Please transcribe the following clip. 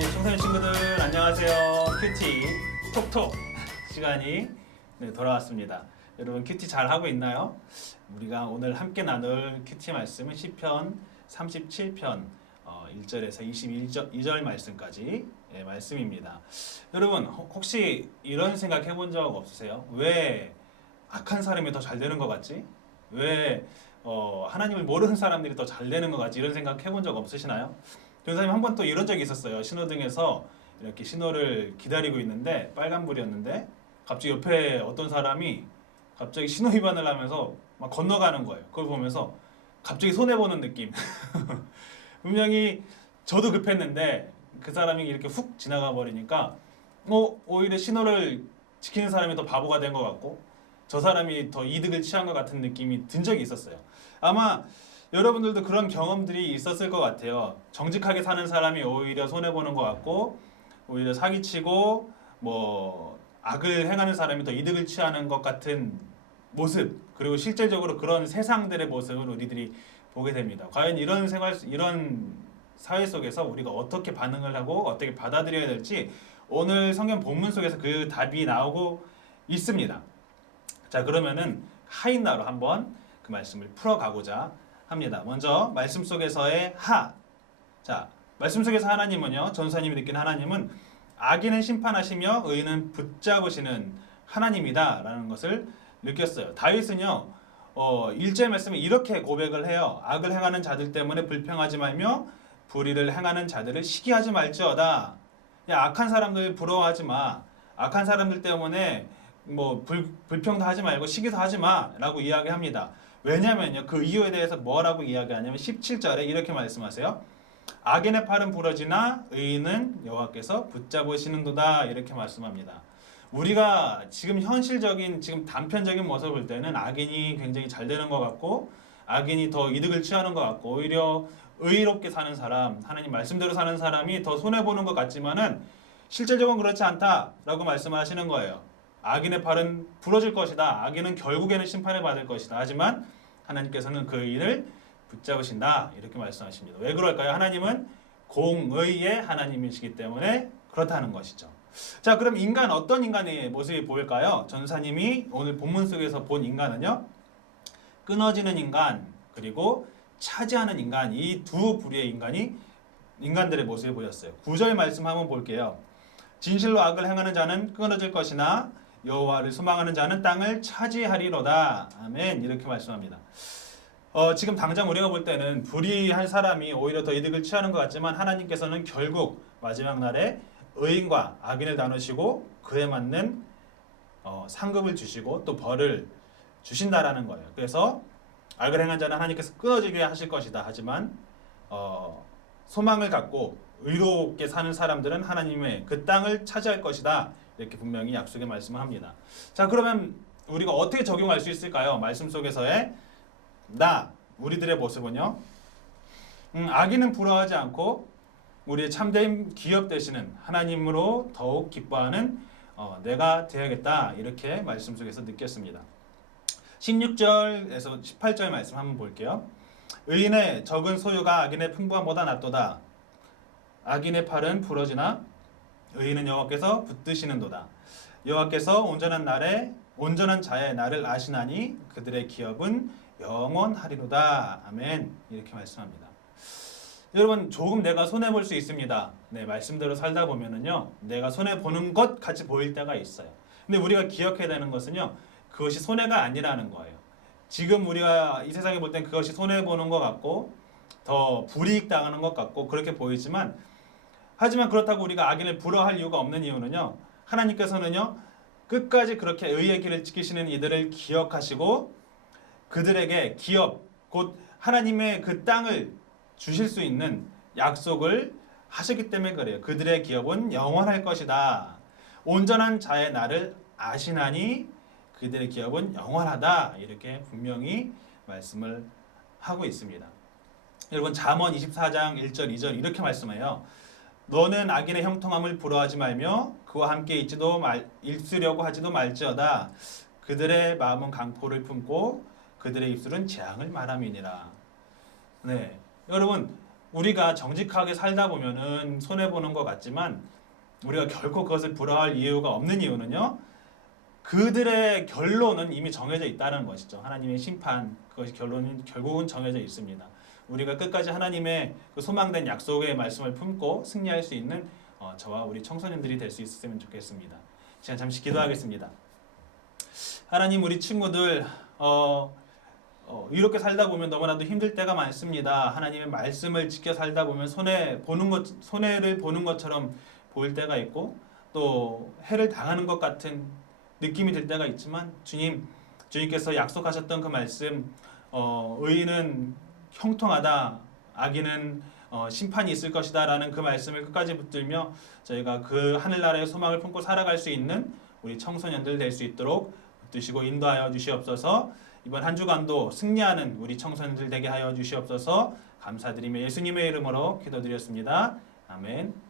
청소년 친구들 안녕하세요. 큐티 톡톡 시간이 돌아왔습니다. 여러분 큐티 잘 하고 있나요? 우리가 오늘 함께 나눌 큐티 말씀은 시편 37편 1절에서 22절 말씀까지 말씀입니다. 여러분 혹시 이런 생각 해본 적 없으세요? 왜 악한 사람이 더 잘 되는 것 같지? 왜 하나님을 모르는 사람들이 더 잘 되는 것 같지? 이런 생각 해본 적 없으시나요? 변호사님 한 번 또 이런 적이 있었어요. 신호등에서 이렇게 신호를 기다리고 있는데 빨간불이었는데 갑자기 옆에 어떤 사람이 갑자기 신호 위반을 하면서 막 건너가는 거예요. 그걸 보면서 갑자기 손해보는 느낌. 분명히 저도 급했는데 그 사람이 이렇게 훅 지나가 버리니까 오히려 신호를 지키는 사람이 더 바보가 된 것 같고 저 사람이 더 이득을 취한 것 같은 느낌이 든 적이 있었어요. 아마 여러분들도 그런 경험들이 있었을 것 같아요. 정직하게 사는 사람이 오히려 손해보는 것 같고 오히려 사기치고 악을 행하는 사람이 더 이득을 취하는 것 같은 모습, 그리고 실제적으로 그런 세상들의 모습을 우리들이 보게 됩니다. 과연 이런 사회 속에서 우리가 어떻게 반응을 하고 어떻게 받아들여야 될지 오늘 성경 본문 속에서 그 답이 나오고 있습니다. 자, 그러면은 하인나로 한번 그 말씀을 풀어가고자 합니다. 먼저 말씀 속에서의 하. 자, 말씀 속에서 하나님은요, 전사님이 느낀 하나님은 악인은 심판하시며 의인은 붙잡으시는 하나님이다 라는 것을 느꼈어요. 다윗은요 1절 말씀에 이렇게 고백을 해요. 악을 행하는 자들 때문에 불평하지 말며 불의를 행하는 자들을 시기하지 말지어다. 야, 악한 사람들 부러워하지 마. 악한 사람들 때문에 불평도 하지 말고 시기도 하지 마 라고 이야기합니다. 왜냐면요, 그 이유에 대해서 뭐라고 이야기하냐면 17절에 이렇게 말씀하세요. 악인의 팔은 부러지나 의인은 여호와께서 붙잡으시는도다 이렇게 말씀합니다. 우리가 지금 현실적인 지금 단편적인 모습을 볼 때는 악인이 굉장히 잘 되는 것 같고 악인이 더 이득을 취하는 것 같고 오히려 의롭게 사는 사람, 하나님 말씀대로 사는 사람이 더 손해보는 것 같지만은 실제적으로 그렇지 않다라고 말씀하시는 거예요. 악인의 팔은 부러질 것이다. 악인은 결국에는 심판을 받을 것이다. 하지만 하나님께서는 그 의인을 붙잡으신다 이렇게 말씀하십니다. 왜 그럴까요? 하나님은 공의의 하나님이시기 때문에 그렇다는 것이죠. 자, 그럼 인간 어떤 인간의 모습이 보일까요? 전사님이 오늘 본문 속에서 본 인간은요, 끊어지는 인간 그리고 차지하는 인간, 이 두 부류의 인간들의 모습을 보였어요. 9절 말씀 한번 볼게요. 진실로 악을 행하는 자는 끊어질 것이나 여호와를 소망하는 자는 땅을 차지하리로다. 아멘. 이렇게 말씀합니다. 지금 당장 우리가 볼 때는 불의한 사람이 오히려 더 이득을 취하는 것 같지만 하나님께서는 결국 마지막 날에 의인과 악인을 나누시고 그에 맞는 상급을 주시고 또 벌을 주신다라는 거예요. 그래서 악을 행한 자는 하나님께서 끊어지게 하실 것이다. 하지만 소망을 갖고 의롭게 사는 사람들은 하나님의 그 땅을 차지할 것이다. 이렇게 분명히 약속의 말씀을 합니다. 자, 그러면 우리가 어떻게 적용할 수 있을까요? 말씀 속에서의 우리들의 모습은요, 악인은 부러워하지 않고 우리의 참된 기업 되시는 하나님으로 더욱 기뻐하는 내가 되어야겠다 이렇게 말씀 속에서 느꼈습니다. 16절에서 18절 말씀 한번 볼게요. 의인의 적은 소유가 악인의 풍부함보다 낫도다. 악인의 팔은 부러지나 의인은 여호와께서 붙드시는도다. 여호와께서 온전한 자의 날을 아시나니 그들의 기업은 영원하리로다. 아멘. 이렇게 말씀합니다. 여러분, 조금 내가 손해볼 수 있습니다. 네, 말씀대로 살다 보면은요, 내가 손해보는 것 같이 보일 때가 있어요. 근데 우리가 기억해야 되는 것은요, 그것이 손해가 아니라는 거예요. 지금 우리가 이 세상에 볼 땐 그것이 손해보는 것 같고 더 불이익 당하는 것 같고 그렇게 보이지만, 하지만 그렇다고 우리가 악인을 부러워할 이유가 없는 이유는요, 하나님께서는요 끝까지 그렇게 의의 길을 지키시는 이들을 기억하시고 그들에게 기업, 곧 하나님의 그 땅을 주실 수 있는 약속을 하셨기 때문에 그래요. 그들의 기업은 영원할 것이다. 온전한 자의 날을 아시나니 그들의 기업은 영원하다. 이렇게 분명히 말씀을 하고 있습니다. 여러분, 잠언 24장 1절 2절 이렇게 말씀해요. 너는 악인의 형통함을 부러워하지 말며 그와 함께 있으려고 하지도 말지어다. 그들의 마음은 강포를 품고 그들의 입술은 재앙을 말함이니라. 네, 여러분, 우리가 정직하게 살다 보면은 손해 보는 것 같지만 우리가 결코 그것을 부러워할 이유가 없는 이유는요. 그들의 결론은 이미 정해져 있다는 것이죠. 하나님의 심판, 그것이 결론은 결국은 정해져 있습니다. 우리가 끝까지 하나님의 그 소망된 약속의 말씀을 품고 승리할 수 있는 저와 우리 청소년들이 될 수 있었으면 좋겠습니다. 시간 잠시 기도하겠습니다. 하나님, 우리 친구들 이렇게 살다 보면 너무나도 힘들 때가 많습니다. 하나님의 말씀을 지켜 살다 보면 손해를 보는 것처럼 보일 때가 있고 또 해를 당하는 것 같은 느낌이 들 때가 있지만 주님께서 약속하셨던 그 말씀, 의인은 형통하다, 악인은 심판이 있을 것이다 라는 그 말씀을 끝까지 붙들며 저희가 그 하늘나라의 소망을 품고 살아갈 수 있는 우리 청소년들 될 수 있도록 붙드시고 인도하여 주시옵소서. 이번 한 주간도 승리하는 우리 청소년들 되게 하여 주시옵소서. 감사드리며 예수님의 이름으로 기도드렸습니다. 아멘.